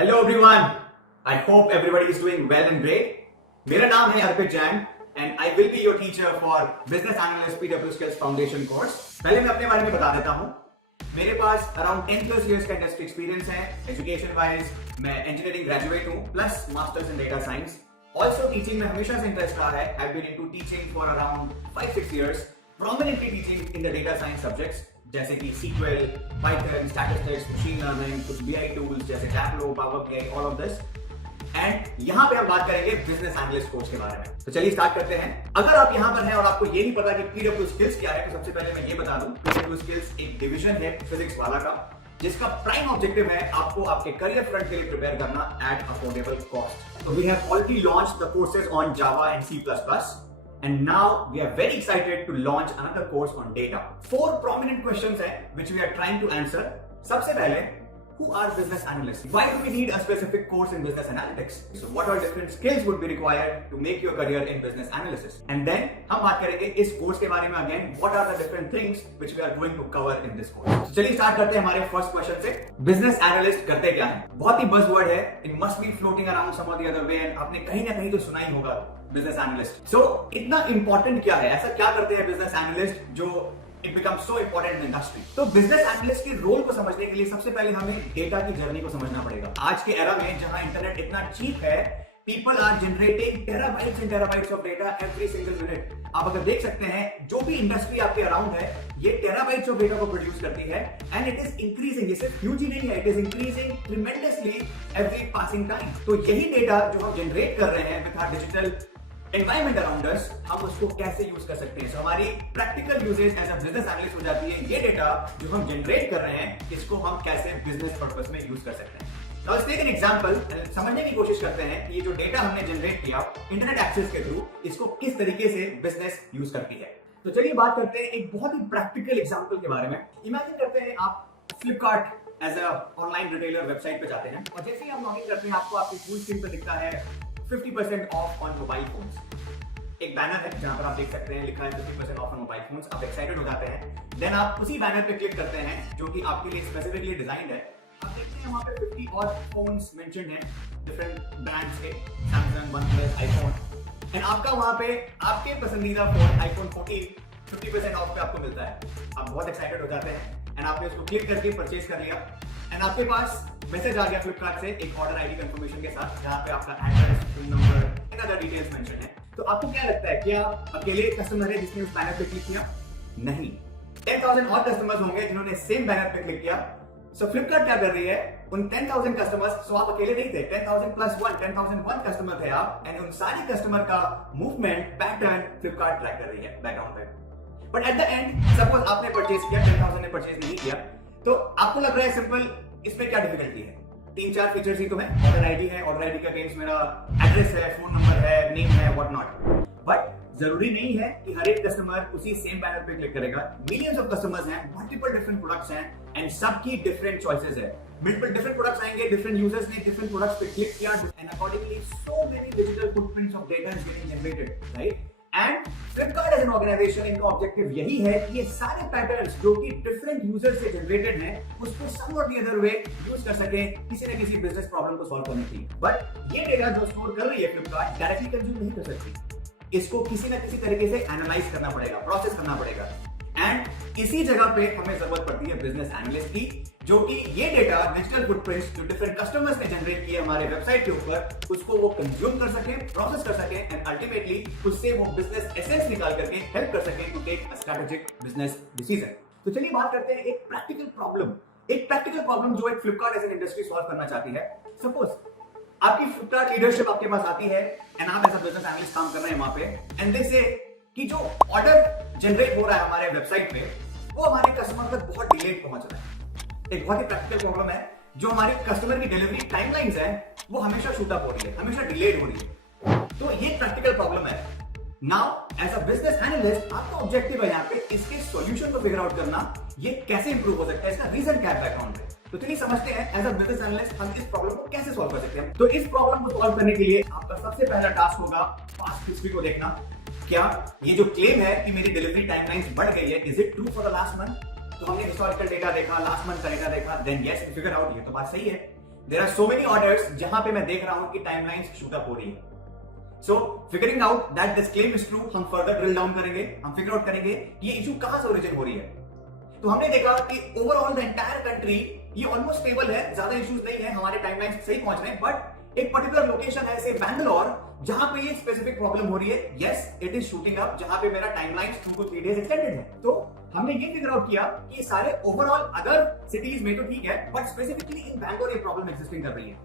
Hello everyone, I hope everybody is doing well and great. मेरा नाम है Arpit Jain and I will be your teacher for business analyst PW skills foundation course. पहले मैं अपने बारे में बता देता हूं। मेरे पास अराउंड 10+ इयर्स का इंडस्ट्री एक्सपीरियंस है। एजुकेशन वाइज मैं इंजीनियरिंग ग्रेजुएट हूं plus masters in data science. Also teaching में हमेशा से इंटरेस्ट रहा है। I have been into teaching for around 5-6 years, prominently teaching in the data science subjects जैसे कि SQL, Python, statistics, machine learning, कुछ BI टूल्स जैसे Tableau, Power BI, all of this. And यहाँ पे हम बात करेंगे बिजनेस एनालिस्ट कोर्स के बारे में। तो चलिए स्टार्ट करते हैं। अगर आप यहाँ पर हैं और आपको ये नहीं पता कि PW स्किल्स क्या है, तो सबसे पहले मैं ये बता दूं, PW स्किल्स एक डिवीजन है फिजिक्स वाला का, जिसका प्राइम ऑब्जेक्टिव है आपको आपके करियर फ्रंट के लिए प्रिपेयर करना एट अफोर्डेबल कॉस्ट। तो we have already launched the courses on Java and C++. And now we are very excited to launch another course on data. 4 prominent questions हैं which we are trying to answer. सबसे पहले, who are business analysts? Why do we need a specific course in business analytics? So what are different skills would be required to make your career in business analysis? And then हम बात करेंगे इस course के बारे में again, what are the different things which we are going to cover in this course? So चलिए start करते हैं हमारे फर्स्ट क्वेश्चन से। बिजनेस एनालिस्ट करते क्या है? बहुत ही बज़वर्ड है। It must be floating around some or the other way and आपने कहीं ना कहीं तो सुना ही होगा बिजनेस एनालिस्ट। सो इतना इंपॉर्टेंट क्या है, ऐसा क्या करते हैं बिजनेस एनालिस्ट जो it becomes so important in industry? तो बिजनेस एनालिस्ट के रोल को समझने के लिए सबसे पहले हमें डेटा की जर्नी को समझना पड़ेगा। आज के एरा में जहां इंटरनेट इतना चीप है, people are generating terabytes and terabytes of data every single minute. आप अगर देख सकते हैं जो भी इंडस्ट्री आपके अराउंड है, ये टेराबाइट्स ऑफ डेटा को प्रोड्यूस करती है एंड इट इज इंक्रीजिंग। ये सिर्फ ह्यूज ही नहीं है, it is increasing tremendously every passing time. तो यही डेटा जो हम जनरेट कर रहे हैं with our digital environment around us, हम उसको कैसे यूज कर सकते हैं। हमारी practical usages as a business analyst हो जाती है ये डेटा जो हम जनरेट कर रहे हैं, इसको हम कैसे बिजनेस पर्पस में यूज कर सकते हैं। Now let's take an example, समझने की कोशिश करते हैं कि ये जो डेटा हमने जनरेट किया इंटरनेट एक्सेस के थ्रू, इसको किस तरीके से बिजनेस यूज करती है। तो चलिए बात करते हैं एक बहुत ही प्रैक्टिकल एग्जांपल के बारे में। इमेजिन करते हैं आप Flipkart as a online retailer website पे जाते हैं और जैसे ही आप लॉगिन करते हैं आपको आपकी फुल स्क्रीन पर दिखता है 50% ऑफ ऑन मोबाइल फोन्स। एक बैनर है जहां पर आप देख सकते हैं लिखा है 50% ऑफ ऑन मोबाइल फोन्स। आप एक्साइटेड हो जाते हैं, देन आप उसी बैनर पे क्लिक करते हैं जो कि आपके लिए स्पेसिफिकली डिजाइंड है। आप देखते हैं वहां पे 50 और फोन्स मेंशन्ड हैं डिफरेंट ब्रांड्स के, सैमसंग, OnePlus, iPhone। एंड आपका वहां पे आपके पसंदीदा फोन iPhone 14 50% ऑफ पे आपको मिलता है। आप बहुत एक्साइटेड हो जाते हैं एंड आपने उसको क्लिक करके परचेज कर लिया एंड आपके पास मैसेज आ गया फ्लिपकार्ट से एक ऑर्डर आईडी कंफर्मेशन के साथ, जहां पे आपका address, phone number and other details mention है। तो आपको क्या लगता है कि आप अकेले कस्टमर है जिसने उस बैनर पे क्लिक किया? नहीं, 10,000 और कस्टमर्स होंगे जिन्होंने सेम बैनर पे क्लिक किया। सो फ्लिपकार्ट क्या कर रही है, उन 10,000 कस्टमर्स, सो आप अकेले नहीं थे, 10,000 प्लस 1, 10,001 कस्टमर थे आप, एंड उन सारे कस्टमर का मूवमेंट पैटर्न फ्लिपकार्ट ट्रैक कर रही है बैकग्राउंड पे। But at the end suppose आपने परचेज किया, 10,000 ने परचेज नहीं किया, तो आपको लग रहा है सिंपल, इसमें क्या डिफिकल्टी है? 3-4 फीचर्स ही तो है। ऑर्डर आईडी है, ऑर्डर आईडी के अगेंस्ट मेरा एड्रेस है, फोन नंबर है, नेम है, व्हाट नॉट। बट जरूरी नहीं है कि हर एक कस्टमर उसी सेम बैनर पे क्लिक करेगा। मिलियंस ऑफ कस्टमर्स हैं, मल्टीपल डिफरेंट प्रोडक्ट्स हैं एंड सबकी डिफरेंट चॉइसेस है। मल्टीपल डिफरेंट प्रोडक्ट्स आएंगे, डिफरेंट यूजर्स ने डिफरेंट प्रोडक्ट्स पे क्लिक किया and accordingly so many digital footprints of data is getting generated, right? And Flipkart as an organization, इनका objective यही है कि ये सारे पैटर्न्स जो कि डिफरेंट यूजर से जनरेटेड हैं, उसको सम और द अदर वे यूज कर सके किसी न किसी बिजनेस प्रॉब्लम को सॉल्व करने के लिए। बट ये डेटा जो स्टोर कर रही है फ्लिपकार्ट, डायरेक्टली कंज्यूम नहीं कर सकती। इसको किसी न किसी तरीके से एनालाइज करना पड़ेगा, प्रोसेस करना पड़ेगा एंड इसी जगह पे हमें जरूरत पड़ती है बिजनेस एनालिस्ट की, जो कि ये डेटा डिजिटल फुटप्रिंट्स जो डिफरेंट कस्टमर्स ने जनरेट किए हमारे वेबसाइट के ऊपर, उसको वो कंज्यूम कर सके, प्रोसेस कर सके एंड अल्टीमेटली उससे वो बिजनेस एसेंस निकाल करके हेल्प कर सके to take a strategic business decision. तो चलिए बात करते हैं एक प्रैक्टिकल प्रॉब्लम जो एक Flipkart as an industry solve करना चाहती है। सपोज आपकी फ्लिपकार्ट लीडरशिप आपके पास आती है एंड आप एज अ बिजनेस एनालिस्ट काम कर रहे हैं वहां पे, एंड दे से कि जो ऑर्डर जनरेट हो रहा है हमारे वेबसाइट पे, वो हमारे कस्टमर तक बहुत डिलेड पहुंच रहा है। एक बहुत ही प्रैक्टिकल प्रॉब्लम है, जो हमारी कस्टमर की डिलीवरी टाइमलाइंस है वो हमेशा शूट अप हो रही है, हमेशा डिलेड हो रही है। तो ये प्रैक्टिकल प्रॉब्लम है। Now as a business analyst आपका ऑब्जेक्टिव है यहाँ पे इसके सॉल्यूशन को फिगर आउट करना, ये कैसे इंप्रूव हो सकता है, इसका रीजन क्या है बैकग्राउंड में। तो चलिए समझते हैं एज अ बिजनेस एनालिस्ट हम इस प्रॉब्लम को कैसे सॉल्व कर सकते हैं। तो इस प्रॉब्लम को सॉल्व करने के लिए आपका सबसे पहला टास्क होगा पास्ट हिस्ट्री को देखना। क्या ये जो क्लेम है कि मेरी डिलीवरी टाइमलाइंस बढ़ गई है, is it true for the last month? तो हमने हिस्टोरिकल डेटा देखा, लास्ट मंथ का डेटा देखा, then yes we figure out ये तो बात सही है। There are so many orders जहां पे मैं देख रहा हूं कि टाइमलाइंस शूट अप हो रही है. So figuring out that this claim is true, हम फर्दर ड्रिल डाउन करेंगे, हम फिगर आउट करेंगे ये इशू कहां से ओरिजिन हो रही है. तो हमने देखा कि ओवरऑल द एंटायर कंट्री ये ऑलमोस्ट स्टेबल है, ज्यादा इश्यूज नहीं है, हमारे टाइमलाइंस सही पहुंच रहे हैं. बट एक पर्टिकुलर लोकेशन है से बैंगलोर जहां पे ये स्पेसिफिक प्रॉब्लम हो रही है. Yes, it is shooting up, जहां पे मेरा टाइमलाइंस 2 to 3 डेज एक्सटेंडेड है. तो हमने ये फिगर आउट किया कि सारे ओवरऑल अदर सिटीज में तो ठीक है, बट स्पेसिफिकली इन बैंगलोर ये प्रॉब्लम एग्जिस्टिंग कर रही है.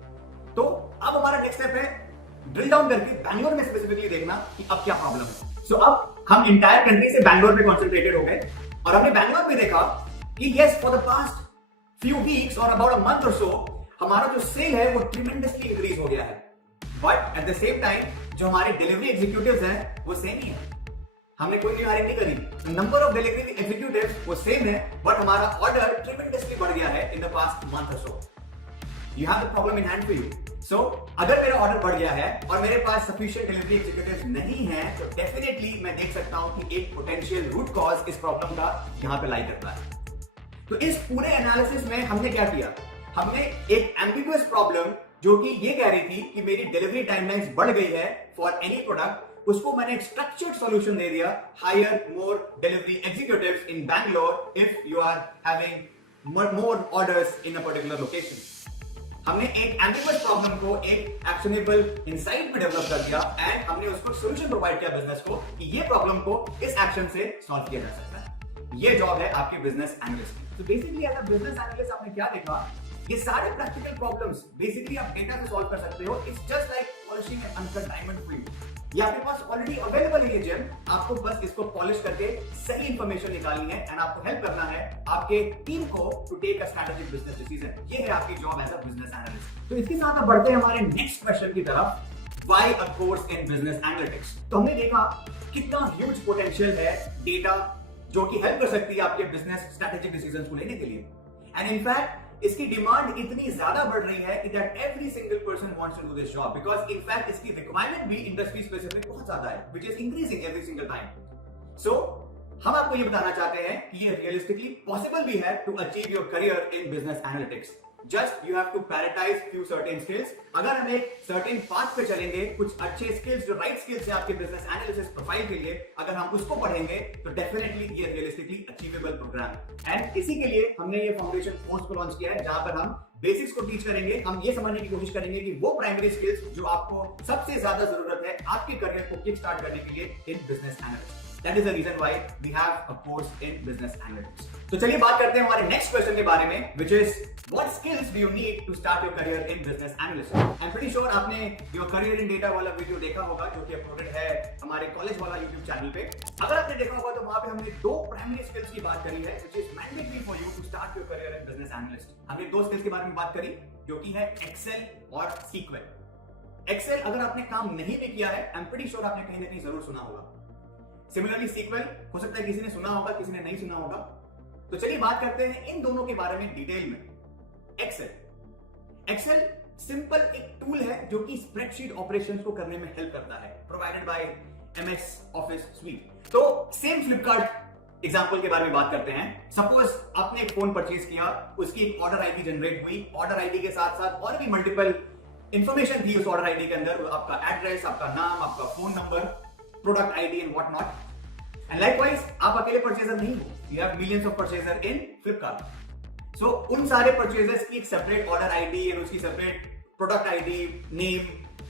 तो अब हमारा नेक्स्ट स्टेप है ड्रिल डाउन करके बैंगलोर में स्पेसिफिकली देखना कि अब क्या प्रॉब्लम है. सो अब हम इंटायर कंट्री से बैंगलोर पे कॉन्सेंट्रेटेड हो गए और हमने बैंगलोर में देखा कि yes, for the past few weeks और अबाउट अ मंथ और सो हमारा जो सेल है वो ट्रिमेंडसली इंक्रीज हो गया है. But at the same time जो हमारे डिलीवरी एग्जीक्यूटिव्स हैं वो सेम ही है. हमने कोई न्यू हायरिंग नहीं करी. नंबर ऑफ डिलीवरी एग्जीक्यूटिव्स वो सेम है, बट हमारा ऑर्डर ट्रिमेंडसली बढ़ गया है इन द पास्ट मंथ और so. You have the problem in hand for you. So अगर मेरा ऑर्डर बढ़ गया है और मेरे पास सफिशिएंट डिलीवरी एग्जीक्यूटिव्स नहीं है तो डेफिनेटली मैं देख सकता हूं कि एक पोटेंशियल रूट कॉज इस प्रॉब्लम का यहां पे लाई करता है. तो इस पूरे एनालिसिस में हमने क्या किया, हमने एक एम्बिगुअस प्रॉब्लम जो कि ये कह रही थी कि मेरी डिलीवरी टाइमलाइंस बढ़ गई है फॉर एनी प्रोडक्ट, उसको मैंने एक स्ट्रक्चर्ड सॉल्यूशन दे दिया. Hire more delivery executives in Bangalore if you are having more orders in a particular location. हमने एक एम्बिगुअस प्रॉब्लम को एक एक्शनेबल इनसाइट में डेवलप कर दिया एंड हमने उसको सॉल्यूशन प्रोवाइड किया बिजनेस को कि ये प्रॉब्लम को इस एक्शन से सॉल्व किया जा सकता है. ये जॉब है आपके बिजनेस एनालिस्ट की. तो basically as a business analyst आपने क्या देखा, ये सारे प्रैक्टिकल प्रॉब्लम्स बेसिकली आप डेटा से सॉल्व कर सकते हो. It's just like polishing an uncut diamond for you. ये आपके पास ऑलरेडी अवेलेबल है ये जेम, आपको बस इसको पॉलिश करके सही इंफॉर्मेशन निकालनी है एंड आपको हेल्प करना है आपके टीम को to take a strategic business decision. ये है आपकी job as a business analyst. तो इसके साथ अब बढ़ते हैं हमारे नेक्स्ट क्वेश्चन की तरफ, why a course in business analytics. तो हमने देखा कितना ह्यूज पोटेंशियल है डेटा जो कि हेल्प कर सकती है आपके बिजनेस स्ट्रेटेजिक डिसीजंस को लेने के लिए. एंड इनफैक्ट इसकी डिमांड इतनी ज्यादा बढ़ रही है कि that every single person wants to do this job because in fact इसकी रिक्वायरमेंट भी इंडस्ट्री स्पेसिफिक बहुत ज्यादा है which is increasing every single time. So हम आपको ये बताना चाहते हैं कि ये रियलिस्टिकली पॉसिबल भी है to achieve your career in business analytics. Just you have to prioritize few certain skills. अगर हम एक सर्टेन पाथ पे चलेंगे, कुछ अच्छे स्किल्स जो राइट स्किल्स है आपके बिजनेस एनालिसिस प्रोफाइल के लिए, अगर हम उसको पढ़ेंगे तो डेफिनेटली ये रियलिस्टिकली अचीवेबल प्रोग्राम. एंड इसी के लिए हमने ये फाउंडेशन कोर्स को लॉन्च किया है जहां पर हम बेसिक्स को टीच करेंगे. हम ये समझने की कोशिश करेंगे कि वो प्राइमरी स्किल्स जो आपको सबसे ज्यादा जरूरत है आपके करियर को किक स्टार्ट करने के लिए इन business analytics. That is the reason why we have a course in business analytics. तो चलिए बात करते हैं हमारे नेक्स्ट क्वेश्चन के बारे में, which is what skills do you need to start your career in business analysis? I'm pretty sure आपने your career in data वाला वीडियो देखा होगा जो कि अपलोडेड है हमारे कॉलेज वाला YouTube चैनल पे. अगर आपने देखा होगा तो वहां पे हमने दो प्राइमरी स्किल्स की बात करी है which is mandatory for you to start your career in business analyst. हमने दो स्किल्स के बारे में बात करी जो कि है Excel और SQL. Excel अगर आपने काम नहीं भी किया है, I'm pretty sure आपने कहीं ना कहीं जरूर सुना होगा. सिमिलरली सीक्वल हो सकता है किसी ने सुना होगा, किसी ने नहीं सुना होगा. तो चलिए बात करते हैं इन दोनों के बारे में डिटेल में. एक्सेल सिंपल एक टूल है जो कि स्प्रेडशीट ऑपरेशंस को करने में हेल्प करता है, provided by MS office sweet. तो सेम फ्लिपकार्ट एग्जांपल के बारे में बात करते हैं. सपोज आपने एक फोन परचेज किया, उसकी एक ऑर्डर आईडी जनरेट हुई. ऑर्डर आईडी के साथ साथ और भी मल्टीपल इंफॉर्मेशन थी उस ऑर्डर आईडी के अंदर, आपका एड्रेस, आपका नाम, आपका phone number, product ID and what not. And likewise आप अकेले परचेजर नहीं हो, you have millions of purchaser in Flipkart. So उन सारे परचेजर्स की एक सेपरेट ऑर्डर आईडी एंड उसकी separate product ID, name,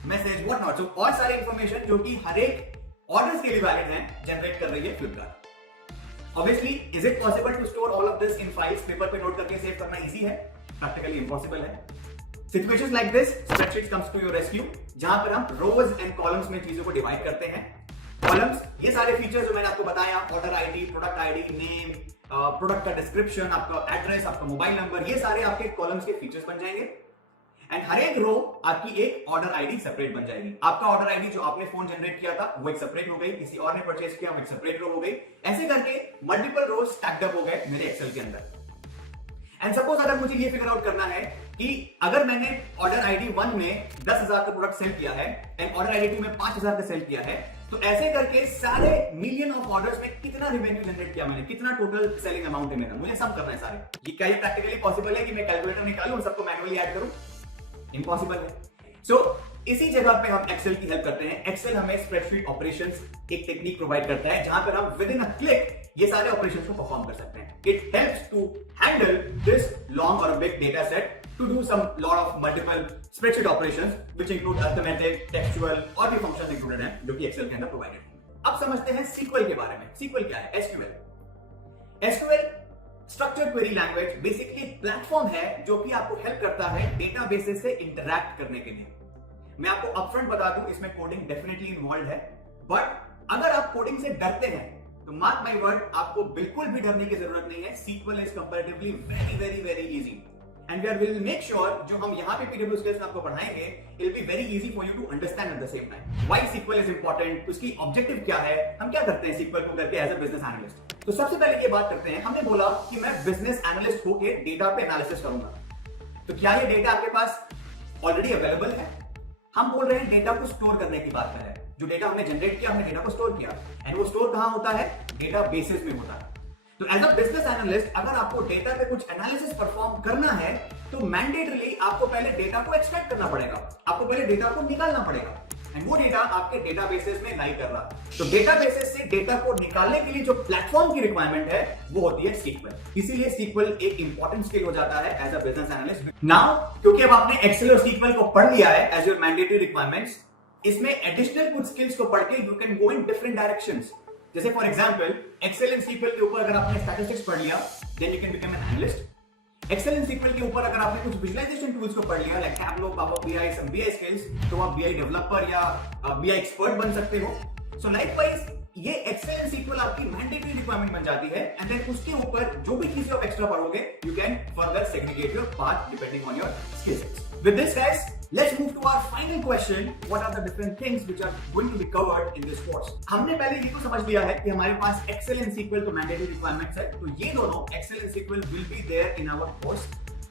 message, what not. So और सारे इंफॉर्मेशन जो कि हर एक ऑर्डर्स के लिए वैलिड हैं जनरेट कर रही है Flipkart. Obviously is it possible to store all of this in files? Paper पे नोट करके सेव करना इजी है? प्रैक्टिकली इम्पॉसिबल है. Situations like this spreadsheet comes to your rescue, जहां पर हम रोज एंड कॉलम्स में चीजों को डिवाइड करते हैं. कॉलम्स, ये सारे फीचर्स जो मैंने आपको बताया, order ID, product ID, name, product का डिस्क्रिप्शन, आपका एड्रेस, आपका मोबाइल नंबर, ये सारे आपके कॉलम्स के फीचर्स बन जाएंगे. एंड हर एक रो आपकी एक ऑर्डर आईडी सेपरेट बन जाएगी. आपका ऑर्डर आईडी जो आपने फोन जनरेट किया था वो एक सेपरेट हो गई, किसी और ने परचेज किया वो एक सेपरेट रो हो गई. ऐसे करके मल्टीपल रोज स्टैक्ड अप हो गए मेरे एक्सेल के अंदर. एंड सपोज अगर मुझे ये फिगर आउट करना है कि अगर मैंने ऑर्डर आईडी 1 में 10,000 का प्रोडक्ट सेल किया है एंड ऑर्डर आईडी 2 में 5,000 का सेल किया है, तो ऐसे करके सारे मिलियन ऑफ ऑर्डर्स में कितना रेवेन्यू जनरेट किया मैंने, कितना टोटल सेलिंग अमाउंट है मेरा, मुझे सब करना है सारे. ये क्या ये प्रैक्टिकली पॉसिबल है कि मैं कैलकुलेटर निकालूं और सबको मैन्युअली ऐड करूं? इम्पॉसिबल है। सो इसी जगह पे हम एक्सेल की हेल्प करते हैं। एक्सेल हमें स्प्रेडशीट ऑपरेशंस एक टेक्निक प्रोवाइड करता है जहां पर हम विद इन अ क्लिक ये सारे ऑपरेशंस को परफॉर्म कर सकते हैं। It helps to handle this long और big data set to do some lot of multiple spreadsheet operations which include arithmetic, textual और भी फंक्शंस इंक्लूडेड हैं जो कि एक्सेल के अंदर प्रोवाइडेड हैं। अब समझते हैं सीक्वल के बारे में। सीक्वल क्या है? SQL. SQL structured query language basically platform है जो कि आपको हेल्प करता है डेटाबेसेस से इंटरैक्ट करने के लिए। मैं आपको अपफ्रंट बता दूं, इसमें कोडिंग डेफिनेटली इन्वॉल्व है, बट अगर आप कोडिंग से डरते हैं तो मार्क माय वर्ड, आपको बिल्कुल भी डरने की जरूरत नहीं है। SQL is comparatively very very very easy and we will make sure जो हम यहाँ पे पीडब्ल्यू स्किल्स में आपको पढ़ाएंगे it will be very easy for you to understand at the same time. Why SQL is important, उसकी objective क्या है, हम क्या करते हैं सीक्वल को करके एज अ बिजनेस एनालिस्ट। तो सबसे पहले ये बात करते हैं, हमने बोला कि मैं बिजनेस एनालिस्ट होकर डेटा पे एनालिसिस करूंगा। तो क्या ये डेटा आपके पास ऑलरेडी अवेलेबल है? हम बोल रहे हैं डेटा को स्टोर करने की बात कर रहे हैं। जो डेटा हमने जनरेट किया, हमने डेटा को स्टोर किया एंड वो स्टोर कहां होता है? डेटा बेसिस में होता है। तो एज अ बिजनेस एनालिस्ट अगर आपको डेटा पे कुछ एनालिसिस परफॉर्म करना है तो मैंडेटरली आपको पहले डेटा को एक्सट्रैक्ट करना पड़ेगा, आपको पहले डेटा को निकालना पड़ेगा एंड वो डेटा आपके डेटाबेसेस में लाई कर रहा है। तो डेटाबेसेस से डेटा को निकालने के लिए जो प्लेटफॉर्म की रिक्वायरमेंट है वो होती है सीक्वल। इसीलिए सीक्वल एक इंपॉर्टेंट स्किल हो जाता है as a business analyst. Now क्योंकि अब आपने एक्सेल और सीक्वल को पढ़ लिया है एज योर मैंडेटरी रिक्वायरमेंट्स, इसमें एडिशनल कुछ स्किल्स को पढ़ के you can go in different directions. जैसे for example Excel and SQL के ऊपर अगर आपने स्टैटिस्टिक्स पढ़ लिया then you can become an analyst. Excel and SQL के ऊपर अगर आपने कुछ विजुअलाइजेशन टूल्स को पढ़ लिया लाइक टैबलो, पावर बीआई, सम बीआई स्किल्स, तो आप बीआई डेवलपर या बीआई एक्सपर्ट बन सकते हो। सो लाइकवाइज ये एक्सेल एंड सीक्वल आपकी मैंडेटरी रिक्वायरमेंट बन जाती है एंड देन उसके ऊपर जो भी चीजें आप एक्स्ट्रा पढ़ोगे you can further segregate your path depending on your skill sets. With this guys, let's move to our final question. What are the different things which are going to be covered in this course? हमने पहले ये तो समझ लिया है कि हमारे पास Excel and SQL तो mandatory requirements है, तो ये दोनों Excel and SQL will be there in our course.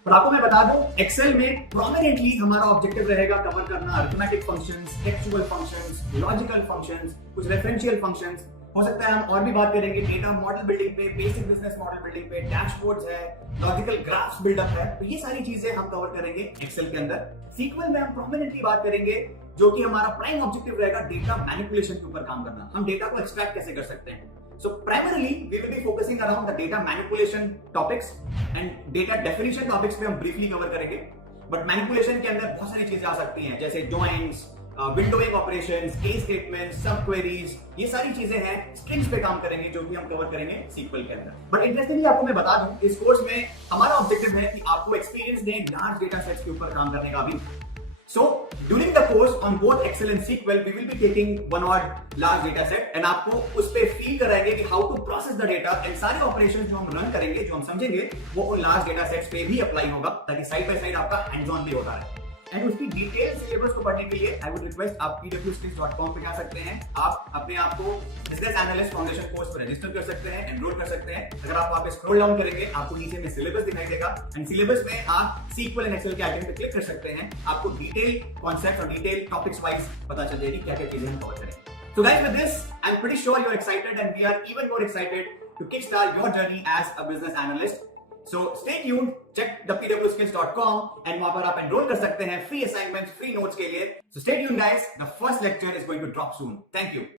पर आपको मैं बता दूं Excel में prominently हमारा ऑब्जेक्टिव रहेगा कवर करना arithmetic functions, textual functions, logical functions, कुछ referential functions। हो सकता है हम और भी बात करेंगे डेटा मॉडल बिल्डिंग पे, बेसिक बिजनेस मॉडल बिल्डिंग पे, डैशबोर्ड्स है, लॉजिकल ग्राफ्स बिल्डअप है, तो ये सारी चीजें हम कवर करेंगे एक्सेल के अंदर। सीक्वल में हम प्रोमिनेंटली बात करेंगे जो कि हमारा प्राइम ऑब्जेक्टिव रहेगा डेटा मैनिपुलेशन के ऊपर काम करना। हम डेटा को एक्सट्रैक्ट कैसे कर सकते हैं। So primarily we will be focusing around the data manipulation topics and data definition topics पे हम ब्रीफली कवर करेंगे, बट मैनिपुलेशन के अंदर बहुत सारी चीजें आ सकती हैं जैसे joins, windowing operations, case statements, sub queries, ये सारी चीजें हैं। स्ट्रिंग्स पे काम करेंगे जो कि हम कवर करेंगे सीक्वल के अंदर। बट इंटरेस्टिंगली आपको मैं बता दूं इस कोर्स में हमारा ऑब्जेक्टिव है कि आपको एक्सपीरियंस दें लार्ज डेटा सेट्स के ऊपर काम करने का भी। So during the course on both Excel and SQL we will be taking one odd large data set and आपको उस पे फील कराएंगे कि how to process the data and सारे ऑपरेशंस जो हम रन करेंगे, जो हम समझेंगे वो उन लार्ज डेटा सेट्स पे भी अप्लाई होगा ताकि साइड बाय साइड आपका हैंड्स ऑन भी होता रहे। एंड उसकी डिटेल सिलेबस को पढ़ने के लिए आई वुड रिक्वेस्ट आप pwskills.com पे जा सकते हैं। आप अपने आप को बिजनेस एनालिस्ट फाउंडेशन कोर्स पर रजिस्टर कर सकते हैं, एनरोल कर सकते हैं। अगर आप वहां पे स्क्रॉल डाउन करेंगे आपको नीचे में सिलेबस दिखाई देगा एंड सिलेबस में आप सीक्वल एंड एक्सेल के आइकन पे क्लिक कर सकते हैं। आपको डिटेल कॉन्सेप्ट और डिटेल टॉपिक्स वाइज पता चल जाएगी क्या क्या चीजें हम कवर करेंगे। So guys, with this, I'm pretty sure you're excited and we are even more excited to kickstart your journey as a business analyst. So stay tuned, check the pwskills.com and वहां पर आप enroll कर सकते हैं free assignments, free notes के लिए. So stay tuned guys, the first lecture is going to drop soon. Thank you.